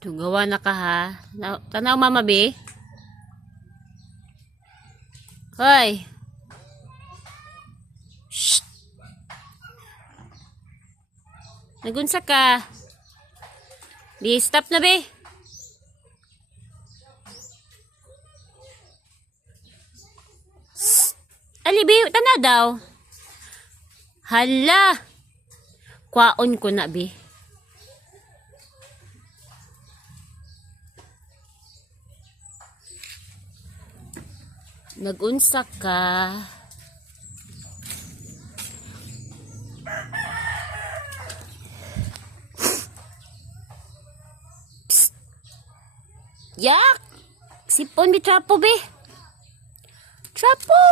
Tugawa na ka ha. Tanaw mama be. Hoy. Shh. Nagunsa ka. Be, stop na be. Ali be, tana daw. Hala. Kwaon ko na be. Nagunsa ka. Psst. Yak! Sipon di trapo be. Trapo!